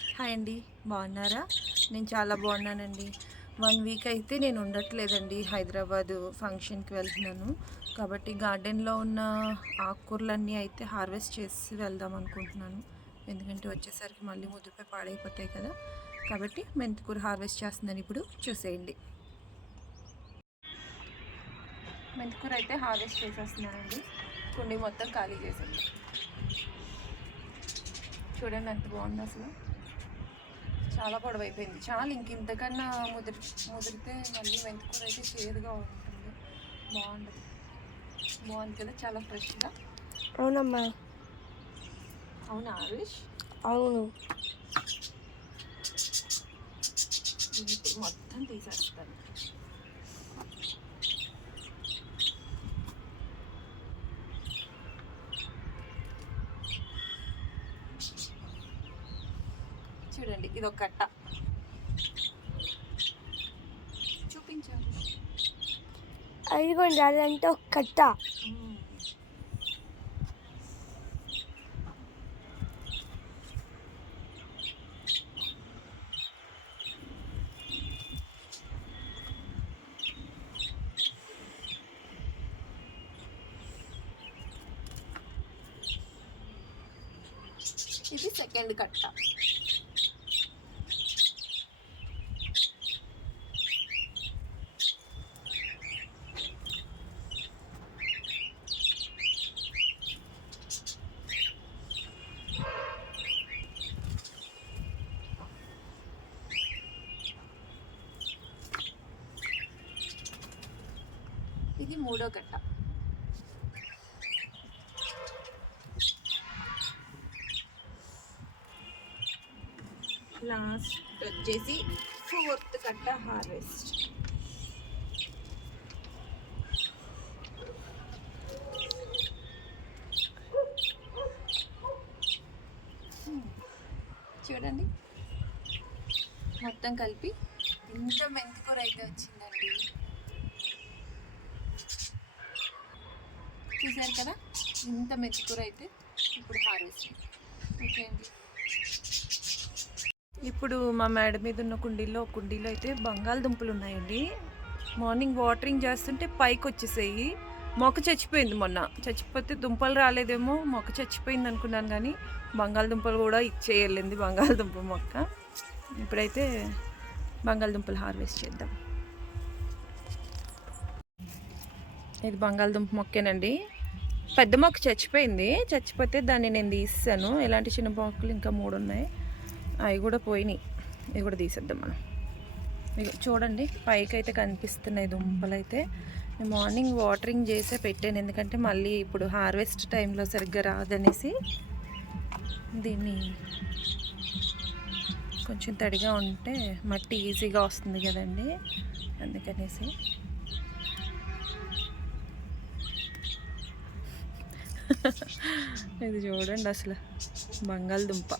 Hi అండి, బాగున్నారా? నేను చాలా బాగున్నానండి. 1 వీక్ అయితే నేను ఉండట్లేదండి, హైదరాబాదు ఫంక్షన్కి వెళ్తున్నాను. కాబట్టి గార్డెన్లో ఉన్న ఆకుకూరలన్నీ అయితే హార్వెస్ట్ చేసి వెళ్దాం అనుకుంటున్నాను. ఎందుకంటే వచ్చేసరికి మళ్ళీ ముద్దుపై పాడైపోతాయి కదా. కాబట్టి మెంతికూర హార్వెస్ట్ చేస్తున్నాను, ఇప్పుడు చూసేయండి. మెంతికూర అయితే హార్వెస్ట్ చేసేస్తున్నానండి. కుండీ మొత్తం ఖాళీ చేసేది. చూడండి ఎంత బాగుంది అసలు. చాలా పొడవైపోయింది. చాలా ఇంతకన్నా ముదిరితే మళ్ళీ మెంతికూర అయితే చేదుగా ఉంటుంది. బాగుండదు. బాగుంది కదా, చాలా ఫ్రెష్గా. అవునమ్మా. అవునా ఆరుష్? అవును. ఇప్పుడు మొత్తం తీసేస్తాను. చూడండి, ఇది ఒక కట్ట. చూపించాను. అదిగోండి, అదంతా ఒక కట్ట. ఇది సెకండ్ కట్ట. ఇది మూడో కట్ట. లాస్ట్ వచ్చేసి ఫోర్త్ కట్ట హార్వెస్ట్. చూడండి, మొత్తం కలిపి ఇంత మెంతికూర అయితే వచ్చిందండి. చూసారు కదా, ఇంత మెంతికూర అయితే ఇప్పుడు హార్వెస్ట్. ఓకే అండి. ఇప్పుడు మా మేడ మీద ఉన్న కుండీలో అయితే బంగాళదుంపలు ఉన్నాయండి. మార్నింగ్ వాటరింగ్ చేస్తుంటే పైకి వచ్చేసాయి. మొక్క చచ్చిపోయింది, మొన్న చచ్చిపోతే దుంపలు రాలేదేమో, మొక్క చచ్చిపోయింది అనుకున్నాను. కానీ బంగాళదుంపలు కూడా ఇచ్చేయలేంది బంగాళదుంప మొక్క. ఇప్పుడైతే బంగాళదుంపలు హార్వెస్ట్ చేద్దాం. ఇది బంగాళదుంప మొక్కేనండి. పెద్ద మొక్క చచ్చిపోతే దాన్ని నేను తీసాను. ఇలాంటి చిన్న మొక్కలు ఇంకా 3 ఉన్నాయి, అవి కూడా పోయినాయి. ఇవి కూడా తీసేద్దాం మనం. చూడండి, పైకి అయితే కనిపిస్తున్నాయి దుంపలు అయితే. మార్నింగ్ వాటరింగ్ చేసే పెట్టాను, ఎందుకంటే మళ్ళీ ఇప్పుడు హార్వెస్ట్ టైంలో సరిగ్గా రాదనేసి. దీన్ని కొంచెం తడిగా ఉంటే మట్టి ఈజీగా వస్తుంది కదండి, అందుకనేసి. ఇది చూడండి అసలు, బంగాళదుంప.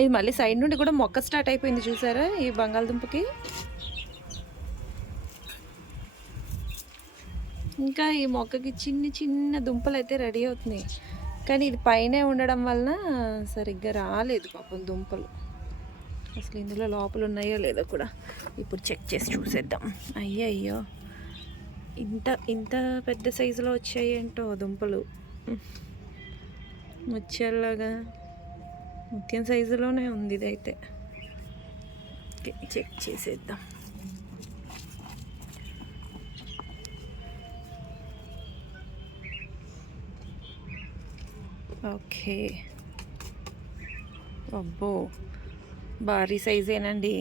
ఇది మళ్ళీ సైడ్ నుండి కూడా మొక్క స్టార్ట్ అయిపోయింది, చూసారా ఈ బంగాళదుంపకి. ఇంకా ఈ మొక్కకి చిన్న దుంపలు అయితే రెడీ అవుతున్నాయి. కానీ ఇది పైనే ఉండడం వలన సరిగ్గా రాలేదు పాపం దుంపలు. అసలు ఇందులో లోపల ఉన్నాయో లేదో కూడా ఇప్పుడు చెక్ చేసి చూసేద్దాం. అయ్యో, ఇంత పెద్ద సైజులో వచ్చాయి ఏంటో దుంపలు. ముత్యాలలాగా ముత్యం సైజులోనే ఉంది ఇదైతే. చెక్ చేసేద్దాం. ఓకే, అబ్బో భారీ సైజేనండి.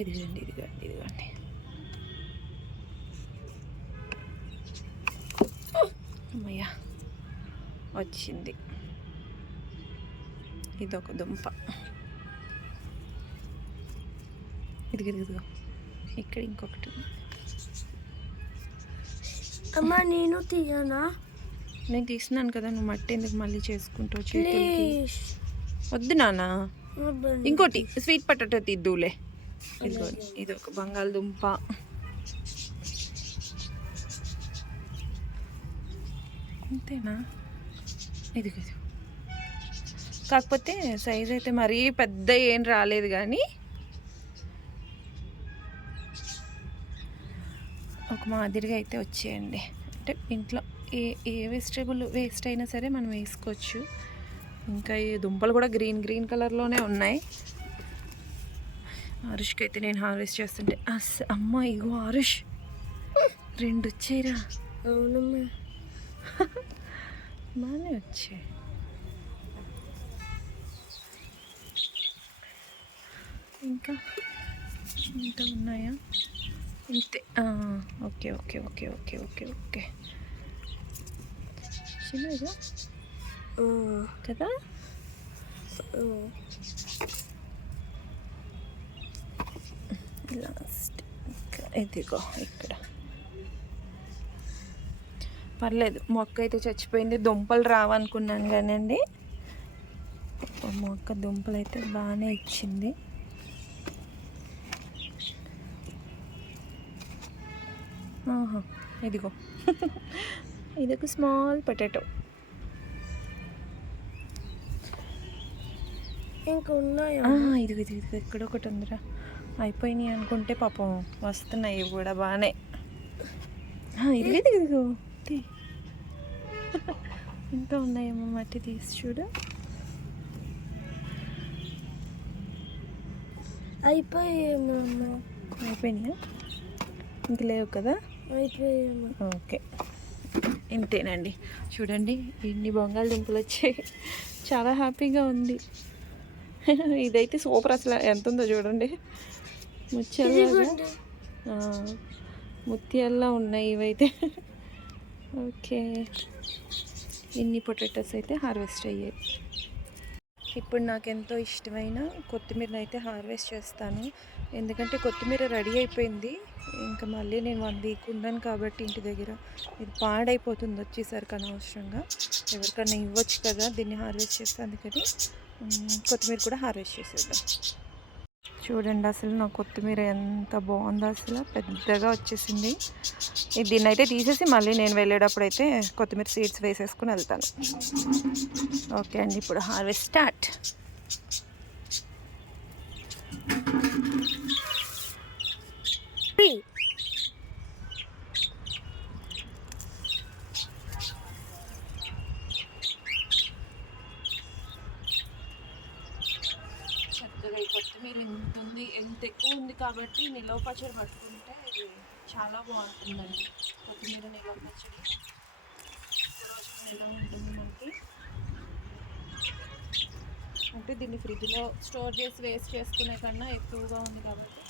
ఇదిగోండి. అమ్మయ్య, వచ్చింది. ఇదొక దుంప. ఇదిగో ఇక్కడ ఇంకొకటి. అమ్మా, నేను తీయనా? నేను తీస్తున్నాను కదా, నువ్వు మట్టి ఎందుకు మళ్ళీ చేసుకుంటావు చేతులకి? ప్లీజ్ వద్దు నాన్న. ఇంకోటి స్వీట్ పొటాటో తీద్దులే. ఇదిగో ఇది ఒక బంగాళదుంప. అంతేనా? ఇదిగో ఇది. కాకపోతే సైజ్ అయితే మరీ పెద్ద ఏం రాలేదు, కానీ ఒక మాదిరిగా అయితే వచ్చేయండి. అంటే ఇంట్లో ఏ వెజిటేబుల్ వేస్ట్ అయినా సరే మనం వేసుకోవచ్చు. ఇంకా ఈ దుంపలు కూడా గ్రీన్ కలర్లోనే ఉన్నాయి. ఆరుష్కి అయితే నేను హార్వెస్ట్ చేస్తుంటే అమ్మ ఇగో ఆరుష్ 2 వచ్చాయిరా. అవునమ్మా. బాగానే వచ్చాయి. ఇంకా ఉన్నాయా? ఇంతే. Okay okay okay okay okay okay చిన్నగా కదా. లాస్ట్ ఇదిగో ఇక్కడ పర్లేదు. మొక్క అయితే చచ్చిపోయింది, దుంపలు రావనుకున్నాను కానండి, మొక్క దుంపలు అయితే బాగానే ఇచ్చింది. ఇదిగో ఇదొక స్మాల్ పొటాటో. ఇంకా ఉన్నాయా? ఇదిగో ఇక్కడ ఒకటి ఉందిరా. అయిపోయినాయి అనుకుంటే పాపం వస్తున్నాయి ఇవి కూడా బాగానే. ఇదిగో ఇంకా ఉన్నాయేమో, మట్టి తీసి చూడు. అయిపోయినాయా? ఇంక లేవు కదా? అయిపోయాము. ఓకే, ఇంతేనండి. చూడండి ఎన్ని బంగాళదుంపలు వచ్చాయి, చాలా హ్యాపీగా ఉంది. ఇదైతే సూపర్. అసలు ఎంత ఉందో చూడండి, ముత్యాల్లా ఉన్నాయి ఇవైతే. ఓకే, ఇన్ని పొటాటోస్ అయితే హార్వెస్ట్ అయ్యాయి. ఇప్పుడు నాకు ఎంతో ఇష్టమైన కొత్తిమీరని అయితే హార్వెస్ట్ చేస్తాను. ఎందుకంటే కొత్తిమీర రెడీ అయిపోయింది, ఇంకా మళ్ళీ నేను 1 వీక్ ఉన్నాను కాబట్టి ఇంటి దగ్గర ఇది పాడైపోతుంది వచ్చేసరికి అనవసరంగా. ఎవరికన్నా ఇవ్వచ్చు కదా, దీన్ని హార్వెస్ట్ చేస్తే. అందుకని కొత్తిమీర కూడా హార్వెస్ట్ చేసేద్దాం. చూడండి అసలు నా కొత్తిమీర ఎంత బాగుందో, అసలు పెద్దగా వచ్చేసింది. దీన్ని అయితే తీసేసి మళ్ళీ నేను వెళ్ళేటప్పుడు అయితే కొత్తిమీర సీడ్స్ వేసేసుకుని వెళ్తాను. ఓకే అండి, ఇప్పుడు హార్వెస్ట్ స్టార్ట్. చక్కగా ఈ కొత్తిమీర ఎంత ఎక్కువ ఉంది కాబట్టి నిలవ పచ్చడి పట్టుకుంటే చాలా బాగుంటుందండి. కొత్తిమీర నిలవ పచ్చడి రోజు నిలవ ఉంటుంది మనకి. అంటే దీన్ని ఫ్రిడ్జ్లో స్టోర్ చేసి వేస్ట్ చేసుకునే కన్నా ఎక్కువగా ఉంది కాబట్టి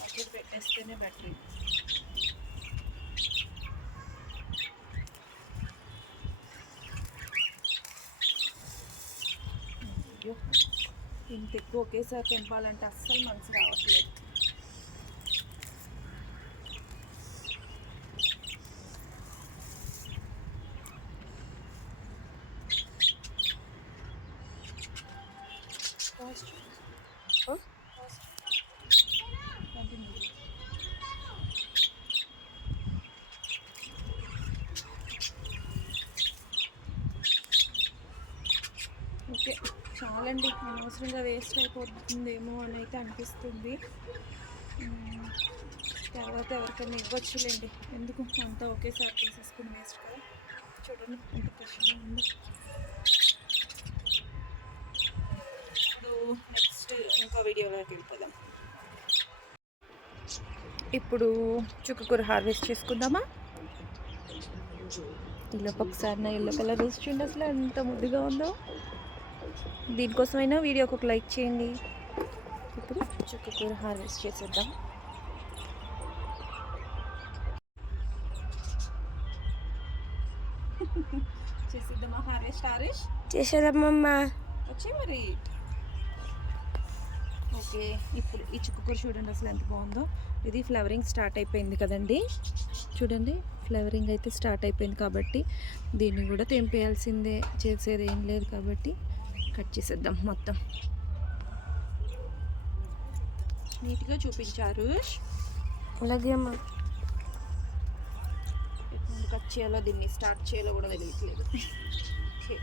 పచ్చడి పెట్టేస్తేనే బెటర్. ఇంత ఎక్కువ ఒకేసారి తెంపాలంటే అస్సలు మనసు రావట్లేదు. ఓకే, చాలండి. అనవసరంగా వేస్ట్ అయిపోతుందేమో అని అయితే అనిపిస్తుంది. తర్వాత ఎవరికైనా ఇవ్వచ్చులేండి, ఎందుకు అంతా ఒకేసారి తీసేసుకుని వేస్ట్ కదా. చూడండి ఎంత కష్టంగా ఉందో. నెక్స్ట్ ఇంకో వీడియోలోకి వెళ్ళిపోదాం. ఇప్పుడు చుక్కకూర హార్వెస్ట్ చేసుకుందామా? ఇల్లోకి ఒకసారి నా ఎల్లో కలర్ వేసి చూడండి, అసలు ఎంత ముద్దుగా ఉందో. దీనికోసమైనా వీడియోకి ఒక లైక్ చేయండి. ఇప్పుడు చుక్కకూర హార్వెస్ట్ చేసేద్దాం. చేసేద్దామా హార్వెస్ట్? చేసేద్దామమ్మా. వచ్చే మరి. ఓకే, ఇప్పుడు ఈ చుక్కకూర చూడండి అసలు ఎంత బాగుందో. ఇది ఫ్లవరింగ్ స్టార్ట్ అయిపోయింది కదండి, చూడండి ఫ్లవరింగ్ అయితే స్టార్ట్ అయిపోయింది కాబట్టి దీన్ని కూడా తెంపేయాల్సిందే, చేసేది ఏం లేదు కాబట్టి కట్ చేసేద్దాం. మొత్తం నీట్గా చూపించారు. అలాగే అమ్మ. ఎప్పుడు కట్ చేయాలో దీన్ని స్టార్ట్ చేయాలో కూడా తెలియట్లేదు. ఓకే,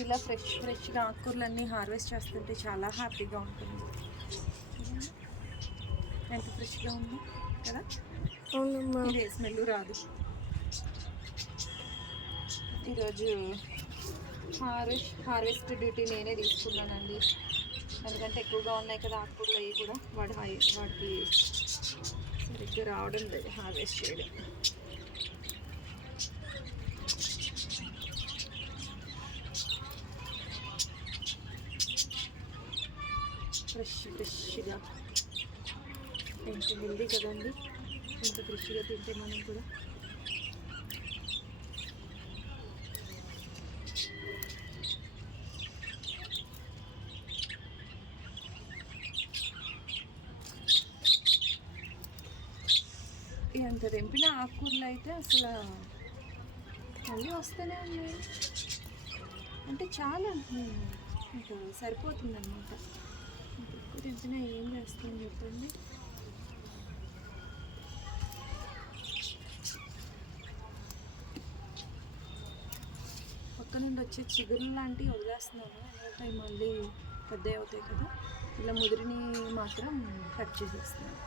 ఇలా ఫ్రెష్గా ఆకుకూరలన్నీ హార్వెస్ట్ చేస్తుంటే చాలా హ్యాపీగా ఉంటుంది. ఎంత ఫ్రెష్గా ఉంది కదా, అవునమ్మా. ఇది స్మెల్ రాదు. ఈరోజు హార్వెస్ట్ డ్యూటీ నేనే తీసుకున్నానండి, ఎందుకంటే ఎక్కువగా ఉన్నాయి కదా ఆకుకూరలు, అవి కూడా వాటికి సరిగ్గా రావడం లేదు హార్వెస్ట్ చేయడం. ఫ్రెష్గా ఎంత హెల్దీ కదండి, ఎంత ఫ్రెష్గా తింటే మనం కూడా. ఎంత తెంపిన ఆకుకూరలు అయితే అసలు మళ్ళీ వస్తూనే ఉన్నాయి, అంటే చాలా ఇంకా సరిపోతుంది అనమాట. ఎక్కువ తెంపినా ఏం చేస్తాను చెప్పండి. పక్క నుండి వచ్చే చిగురు లాంటివి వదిలేస్తున్నాను, ఎందుకంటే మళ్ళీ పెద్ద అవుతాయి కదా. ఇలా ముదిరిని మాత్రం కట్ చేసేస్తున్నాను.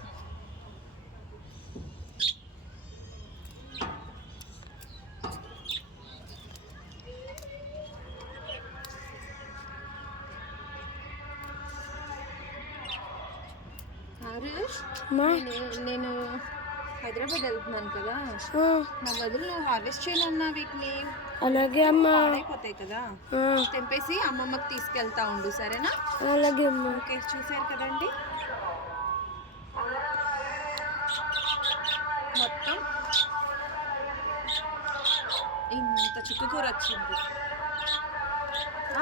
నేను హైదరాబాద్ వెళ్తున్నాను కదా, నా బదులు నువ్వు హార్వెస్ట్ చేయనన్నా వీటిని. అలాగే అమ్మా. అయిపోతాయి కదా, తెంపేసి అమ్మమ్మకి తీసుకెళ్తా ఉండు, సరేనా? అలాగే అమ్మా. ఓకే, చూసారు కదండి మొత్తం ఇంత చుక్కకూర వచ్చింది.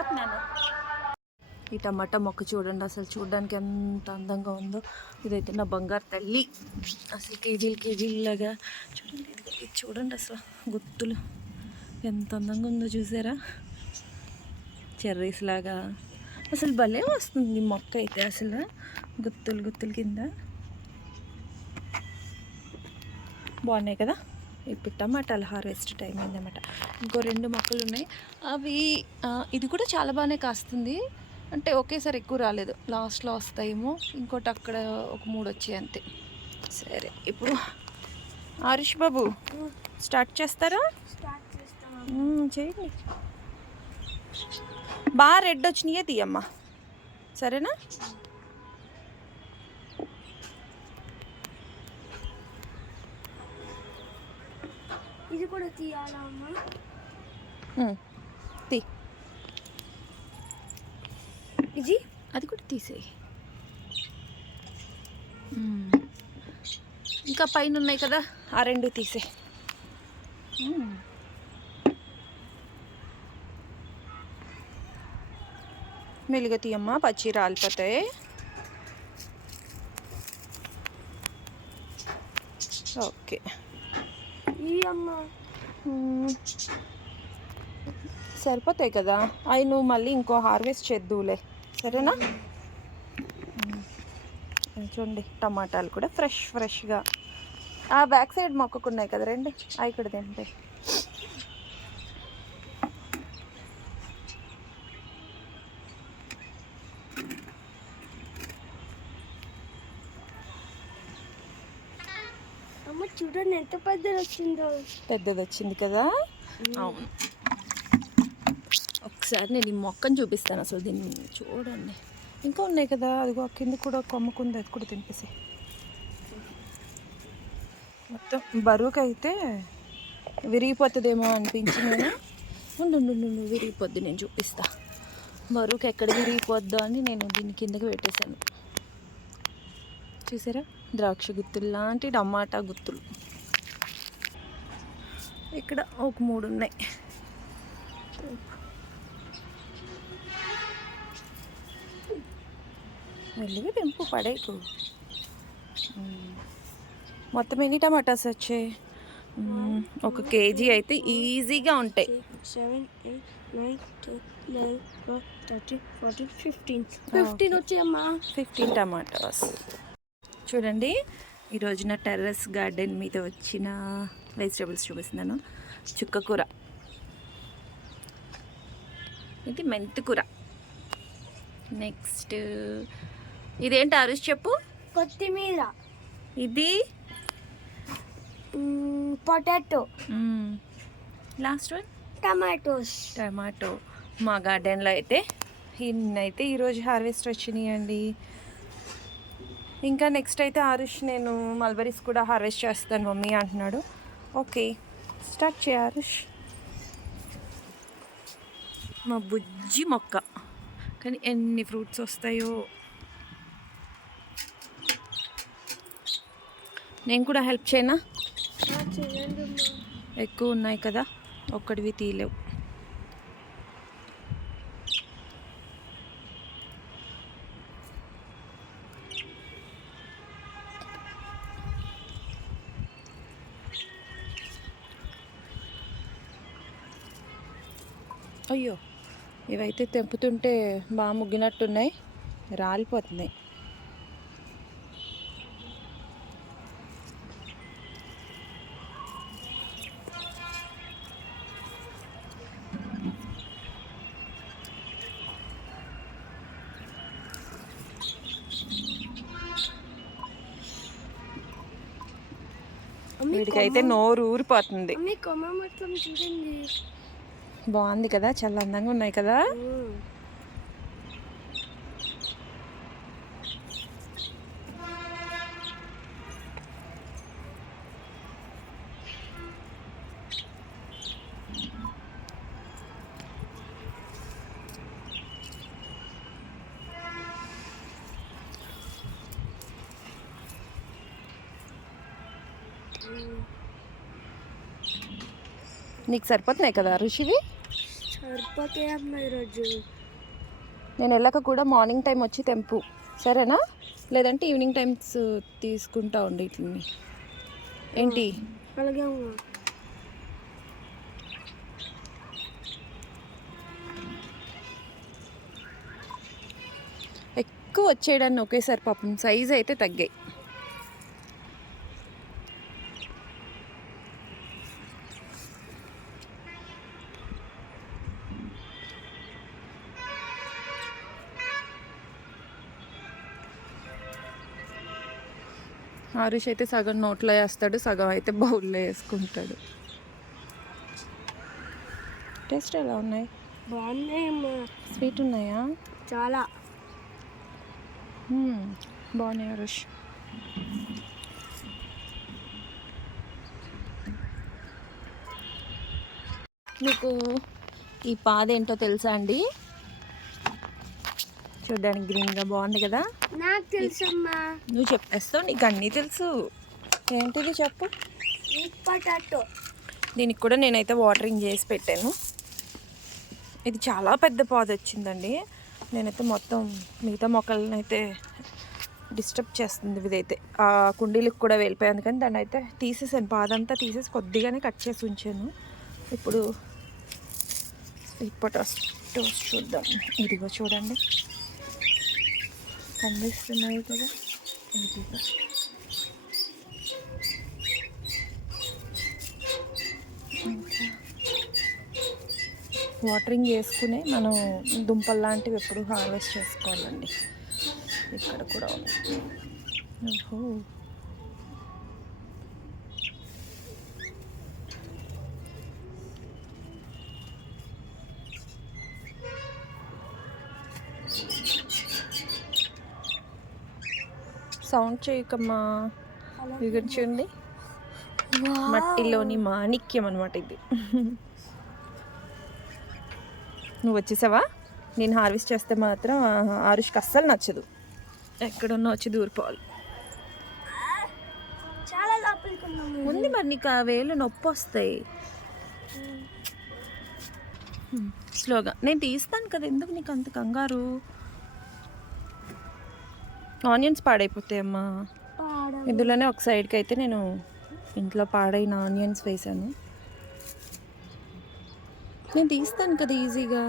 ఆత్నానా ఈ టమాటా మొక్క చూడండి, అసలు చూడడానికి ఎంత అందంగా ఉందో. ఇదైతే నా బంగారు తల్లి, అసలు కేజీలాగా చూడండి. ఇది చూడండి అసలు గుత్తులు ఎంత అందంగా ఉందో చూసారా, చెర్రీస్ లాగా. అసలు భలే వస్తుంది మొక్క అయితే, అసలు గుత్తులు కింద బాగున్నాయి కదా. ఇప్పుడు టమాటాలు హార్వెస్ట్ టైం అయిందన్నమాట. ఇంకో 2 మొక్కలు ఉన్నాయి, అవి ఇది కూడా చాలా బాగానే కాస్తుంది, అంటే ఒకేసారి ఎక్కువ రాలేదు, లాస్ట్లో వస్తాయేమో. ఇంకోటి అక్కడ ఒక 3 వచ్చాయి అంతే. సరే, ఇప్పుడు ఆరుష్ బాబు స్టార్ట్ చేస్తారా? చేయండి. బాగా రెడ్ వచ్చినాయే తీయమ్మా, సరేనా? ఇది కూడా తీయాలా అమ్మా? తీ, ఇది అది కూడా తీసేయి. ఇంకా పైన ఉన్నాయి కదా, ఆ 2 తీసే. మెల్లిగా తీయమ్మా, పచ్చి రాలిపోతాయి. ఓకే, ఈ అమ్మా సరిపోతాయి కదా, అవి నువ్వు మళ్ళీ ఇంకో హార్వెస్ట్ చేద్దువులే, సరేనా? చూడండి టమాటాలు కూడా ఫ్రెష్గా. ఆ బ్యాక్ సైడ్ మొక్కకున్నాయి కదా 2, అవి ఇక్కడ తింటాయి. అమ్మ చూడండి ఎంత పెద్దది వచ్చిందో. పెద్దది వచ్చింది కదా, అవును. ఒకసారి నేను ఈ మొక్కను చూపిస్తాను, అసలు దీన్ని చూడండి. ఇంకా ఉన్నాయి కదా, అదిగో కింద కూడా కొమ్మకుంది, అది కూడా తెంపేసి. మొత్తం బరువుకి అయితే విరిగిపోతుందేమో అనిపించింది. ఉండు విరిగిపోద్ది, నేను చూపిస్తా. బరువుకి ఎక్కడ విరిగిపోద్దో అని నేను దీని కిందకి పెట్టేశాను. చూసారా, ద్రాక్ష గుత్తులు లాంటి టమాటా గుత్తులు. ఇక్కడ ఒక 3 ఉన్నాయి. మెల్లిగా తెంపు, పడేకు. మొత్తం ఎన్ని టమాటాస్ వచ్చాయి? 1 కేజీ అయితే ఈజీగా ఉంటాయి. 7, 8, 9, 10, 11, 12, 13, 14, 15 వచ్చాయమ్మా. 15 టమాటాస్. చూడండి, ఈరోజు నా టెర్రస్ గార్డెన్ మీద వచ్చిన వెజిటేబుల్స్ చూపిస్తున్నాను. చుక్కకూర, ఇది మెంతికూర, నెక్స్ట్ ఇదేంటి ఆరుష్ చెప్పు? కొత్తిమీర. ఇది పొటాటో. Last one tomato. మా గార్డెన్లో అయితే ఇన్నైతే ఈరోజు హార్వెస్ట్ వచ్చినాయండి. ఇంకా నెక్స్ట్ అయితే ఆరుష్ నేను మల్బరీస్ కూడా హార్వెస్ట్ చేస్తాను మమ్మీ అంటున్నాడు. ఓకే, స్టార్ట్ చేయ ఆరుష్. మా బుజ్జి మొక్క, కానీ ఎన్ని ఫ్రూట్స్ వస్తాయో. నేను కూడా హెల్ప్ చేయనా? ఎక్కువ ఉన్నాయి కదా, ఒక్కడివి తీయలేవు. అయ్యో, ఇవైతే తెంపుతుంటే బాగా ముగ్గినట్టున్నాయి, రాలిపోతున్నాయి. వీడికైతే నోరు ఊరిపోతుంది. చూడండి, బాగుంది కదా, చాలా అందంగా ఉన్నాయి కదా. నీకు సరిపోతున్నాయి కదా ఋషివి? సరిపోతాయి అమ్మ. ఈరోజు నేను వెళ్ళాక కూడా మార్నింగ్ టైం వచ్చి తెంపు, సరేనా? లేదంటే ఈవినింగ్ టైమ్స్ తీసుకుంటా ఉండి ఇట్లని. ఏంటి? అలాగే అమ్మ. ఎక్కువ వచ్చేయడాన్ని ఒకేసారి పాపం సైజ్ అయితే తగ్గాయి. ఆరుష్ అయితే సగం నోట్లో వేస్తాడు, సగం అయితే బౌల్లో వేసుకుంటాడు. టేస్ట్ ఎలా ఉన్నాయి? బాగున్నాయమ్మా. స్వీట్ ఉన్నాయా? చాలా బాగున్నాయి ఆరుష్. మీకు ఈ పాదేంటో తెలుసా అండి? చూడడానికి గ్రీన్గా బాగుంది కదా. నాకు తెలుసమ్మా. నువ్వు చెప్పేస్తావు, నీకు అన్నీ తెలుసు. ఏంటిది చెప్పు? పొటాటో. దీనికి కూడా నేనైతే వాటరింగ్ చేసి పెట్టాను. ఇది చాలా పెద్ద పాదు వచ్చిందండి. నేనైతే మొత్తం మిగతా మొక్కలను అయితే డిస్టర్బ్ చేస్తుంది ఇదైతే. ఆ కుండీలకు కూడా వెళ్ళిపోయాను, కానీ దాన్ని అయితే తీసేసాను. పాదంతా తీసేసి కొద్దిగానే కట్ చేసి ఉంచాను. ఇప్పుడు స్వీట్ పొటాటోస్ చూద్దాం. ఇదిగో చూడండి, కనిపిస్తున్నాయి కదా. ఇదిగో వాటరింగ్ చేసుకునే మనం దుంపలు లాంటివి ఎప్పుడు హార్వెస్ట్ చేసుకోవాలండి. ఇక్కడ కూడా ఉంది. ఓహో, సౌండ్ చేయకమ్మా. ఇది చూడండి, మట్టిలోని మాణిక్యం అనమాట ఇది. నువ్వు వచ్చేసావా? నేను హార్వెస్ట్ చేస్తే మాత్రం ఆరుష్కి అస్సలు నచ్చదు. ఎక్కడున్నా వచ్చి దూరిపోవాలి. చాలా లోపలికి ఉన్నాము. ఉంది మరి నీకు ఆ వేలు నొప్పి వస్తాయి. స్లోగా నేను తీస్తాను కదా, ఎందుకు నీకు అంత కంగారు? ఆనియన్స్ పాడైపోతాయమ్మా. ఇందులోనే ఒక సైడ్కి అయితే నేను ఇంట్లో పాడైన ఆనియన్స్ వేసాను. నేను తీస్తాను కదా ఈజీగా,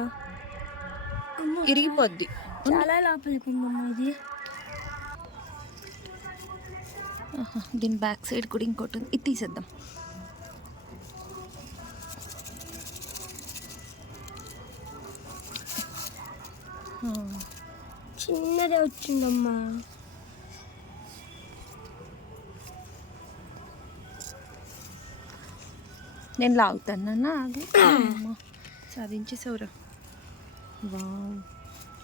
ఇరిగిపోద్ది. చాలా లోపలికి ఉందమ్మా ఇది. దీని బ్యాక్ సైడ్ కూడా ఇంకోటి ఉంది, ఇది తీసేద్దాం. చిన్నదే వచ్చిందమ్మా. నేను లాగుతాను ఆగి. సాధించేసావురా. వావ్,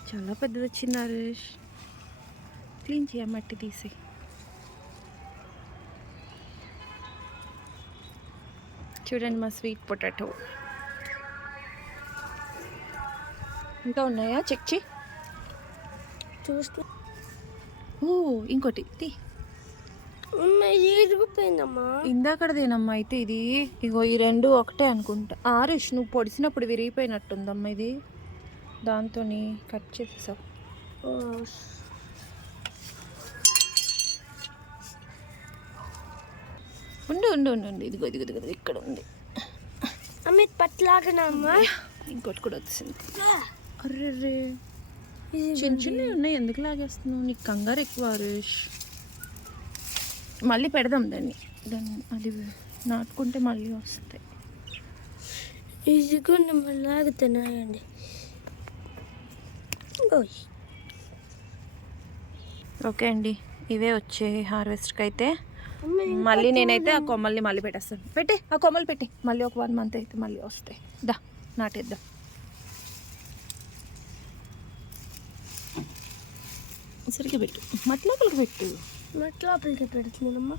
చాలా పెద్దది వచ్చింది హరీష్. క్లీన్ చేయ, మట్టి తీసి. చూడండి మా స్వీట్ పొటాటో. ఇంకా ఉన్నాయా చెక్ చేయి. చూస్తే ఇంకోటి తీ. ఇరిగిపోయిందమ్మా. ఇందాకడదేనమ్మా అయితే ఇది. ఇగో ఈ రెండు ఒకటే అనుకుంటా. ఆరుష్, నువ్వు పొడిచినప్పుడు విరిగిపోయినట్టుందమ్మా ఇది, దాంతో కట్ చేసేసావు. ఉండు ఉండు ఉండు ఉండు, ఇదిగో ఇదిగో ఇదిగో ఇక్కడ ఉంది. అమ్మ పట్లాగనా అమ్మా. ఇంకోటి కూడా వచ్చింది. అర్రే, చిన్న చిన్నవి ఉన్నాయి, ఎందుకు లాగేస్తున్నావు? నీకు కంగారు ఎక్కువ హరీష్. మళ్ళీ పెడదాం దాన్ని అది నాటుకుంటే మళ్ళీ వస్తాయి. ఈజీగా లాగుతున్నాయండి. ఓకే అండి, ఇవే వచ్చే హార్వెస్ట్కి అయితే. మళ్ళీ నేనైతే ఆ కొమ్మల్ని మళ్ళీ పెట్టేస్తాను. పెట్టే ఆ కొమ్మలు పెట్టి, మళ్ళీ ఒక 1 month అయితే మళ్ళీ వస్తాయి. దా నాటేద్దాం. సరిగ్గా పెట్టు, మట్టి లోపలికి పెట్టు. మట్టి లోపలికి పెడుతున్నానమ్మా.